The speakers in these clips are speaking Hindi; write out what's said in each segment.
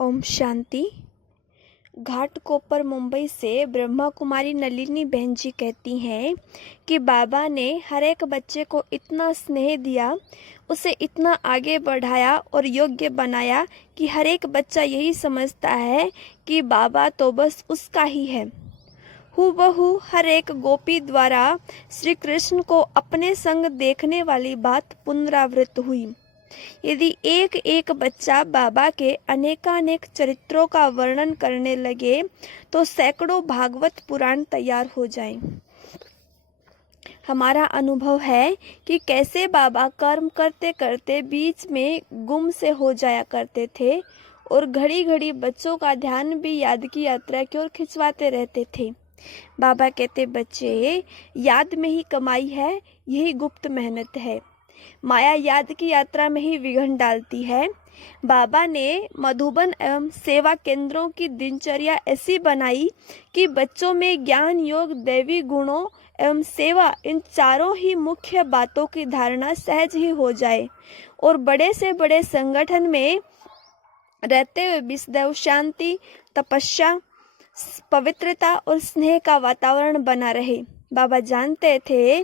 ओम शांति। घाटकोपर मुंबई से ब्रह्मा कुमारी नलिनी बहन जी कहती हैं कि बाबा ने हर एक बच्चे को इतना स्नेह दिया, उसे इतना आगे बढ़ाया और योग्य बनाया कि हर एक बच्चा यही समझता है कि बाबा तो बस उसका ही है। हूबहू हर एक गोपी द्वारा श्री कृष्ण को अपने संग देखने वाली बात पुनरावृत्त हुई। यदि एक एक बच्चा बाबा के अनेकानेक चरित्रों का वर्णन करने लगे तो सैकड़ों भागवत पुराण तैयार हो जाएं। हमारा अनुभव है कि कैसे बाबा कर्म करते करते बीच में गुम से हो जाया करते थे और घड़ी घड़ी बच्चों का ध्यान भी याद की यात्रा की ओर खिंचवाते रहते थे। बाबा कहते, बच्चे, याद में ही कमाई है, यही गुप्त मेहनत है। माया याद की यात्रा में ही विघ्न डालती है। बाबा ने मधुबन एवं सेवा केंद्रों की दिनचर्या ऐसी बनाई कि बच्चों में ज्ञान, योग, दैवी गुणों एवं सेवा, इन चारों ही मुख्य बातों की धारणा सहज ही हो जाए और बड़े से बड़े संगठन में रहते हुए भी सदैव शांति, तपस्या, पवित्रता और स्नेह का वातावरण बना रहे। बाबा जानते थे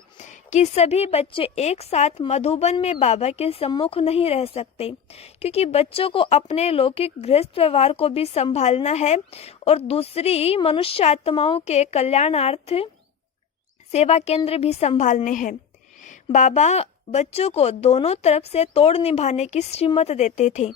कि सभी बच्चे एक साथ मधुबन में बाबा के सम्मुख नहीं रह सकते, क्योंकि बच्चों को अपने लौकिक गृहस्थ व्यवहार को भी संभालना है और दूसरी मनुष्य आत्माओं के कल्याणार्थ सेवा केंद्र भी संभालने हैं। बाबा बच्चों को दोनों तरफ से तोड़ निभाने की श्रीमत देते थे।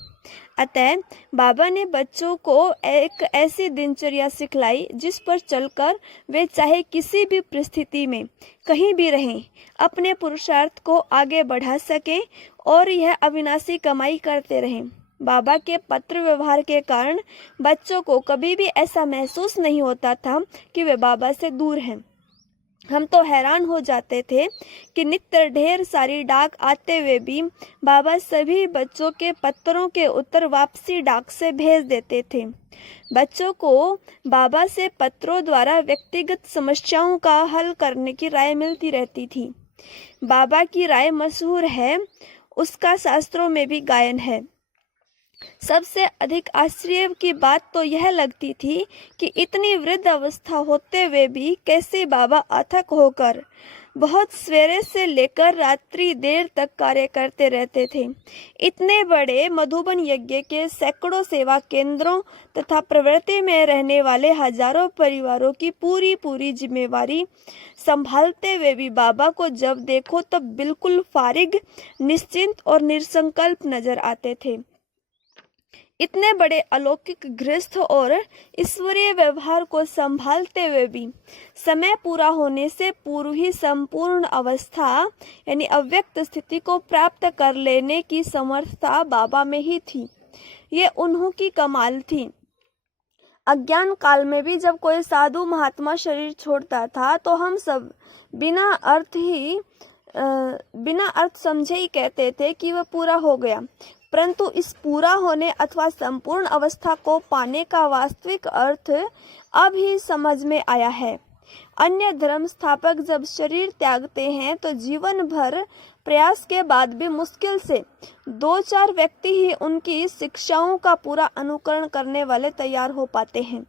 अतः बाबा ने बच्चों को एक ऐसी दिनचर्या सिखलाई जिस पर चलकर वे चाहे किसी भी परिस्थिति में कहीं भी रहें, अपने पुरुषार्थ को आगे बढ़ा सकें और यह अविनाशी कमाई करते रहें। बाबा के पत्र व्यवहार के कारण बच्चों को कभी भी ऐसा महसूस नहीं होता था कि वे बाबा से दूर हैं। हम तो हैरान हो जाते थे कि नित्य ढेर सारी डाक आते हुए भी बाबा सभी बच्चों के पत्रों के उत्तर वापसी डाक से भेज देते थे। बच्चों को बाबा से पत्रों द्वारा व्यक्तिगत समस्याओं का हल करने की राय मिलती रहती थी। बाबा की राय मशहूर है, उसका शास्त्रों में भी गायन है। सबसे अधिक आश्चर्य की बात तो यह लगती थी कि इतनी वृद्ध अवस्था होते हुए भी कैसे बाबा अथक होकर बहुत सवेरे से लेकर रात्रि देर तक कार्य करते रहते थे। इतने बड़े मधुबन यज्ञ के सैकड़ों सेवा केंद्रों तथा प्रवृत्ति में रहने वाले हजारों परिवारों की पूरी जिम्मेवारी संभालते हुए भी बाबा को जब देखो तब बिल्कुल फारिग, निश्चिंत और निसंकल्प नजर आते थे। इतने बड़े अलौकिक गृहस्थ और ईश्वरीय व्यवहार को संभालते हुए भी समय पूरा होने से पूर्व ही संपूर्ण अवस्था यानी अव्यक्त स्थिति को प्राप्त कर लेने की समर्थता बाबा में ही थी। ये उन्हों की कमाल थी। अज्ञान काल में भी जब कोई साधु महात्मा शरीर छोड़ता था तो हम सब बिना अर्थ समझे ही कहते थे कि वह पूरा हो गया, परंतु इस पूरा होने अथवा संपूर्ण अवस्था को पाने का वास्तविक अर्थ अब ही समझ में आया है। अन्य धर्म स्थापक जब शरीर त्यागते हैं तो जीवन भर प्रयास के बाद भी मुश्किल से 2-4 व्यक्ति ही उनकी शिक्षाओं का पूरा अनुकरण करने वाले तैयार हो पाते हैं।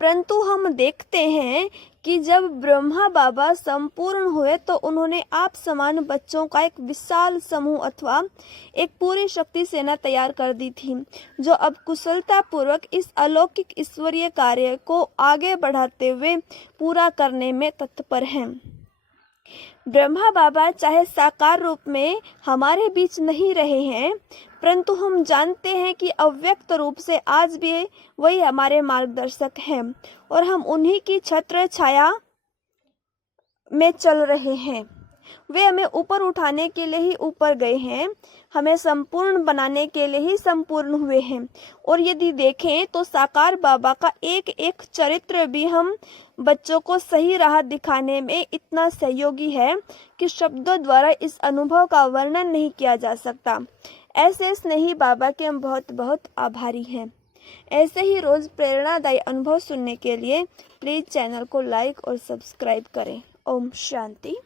परंतु हम देखते हैं कि जब ब्रह्मा बाबा संपूर्ण हुए तो उन्होंने आप समान बच्चों का एक विशाल समूह अथवा एक पूरी शक्ति सेना तैयार कर दी थी, जो अब कुशलता पूर्वक इस अलौकिक ईश्वरीय कार्य को आगे बढ़ाते हुए पूरा करने में तत्पर हैं। ब्रह्मा बाबा चाहे साकार रूप में हमारे बीच नहीं रहे हैं, परंतु हम जानते हैं कि अव्यक्त रूप से आज भी वही हमारे मार्गदर्शक हैं और हम उन्हीं की छत्र छाया में चल रहे हैं। वे हमें ऊपर उठाने के लिए ही ऊपर गए हैं, हमें संपूर्ण बनाने के लिए ही संपूर्ण हुए हैं। और यदि देखें तो साकार बाबा का एक एक चरित्र भी हम बच्चों को सही राह दिखाने में इतना सहयोगी है कि शब्दों द्वारा इस अनुभव का वर्णन नहीं किया जा सकता। ऐसे स्नेही बाबा के हम बहुत बहुत आभारी हैं। ऐसे ही रोज प्रेरणादायी अनुभव सुनने के लिए प्लीज चैनल को लाइक और सब्सक्राइब करें। ओम शांति।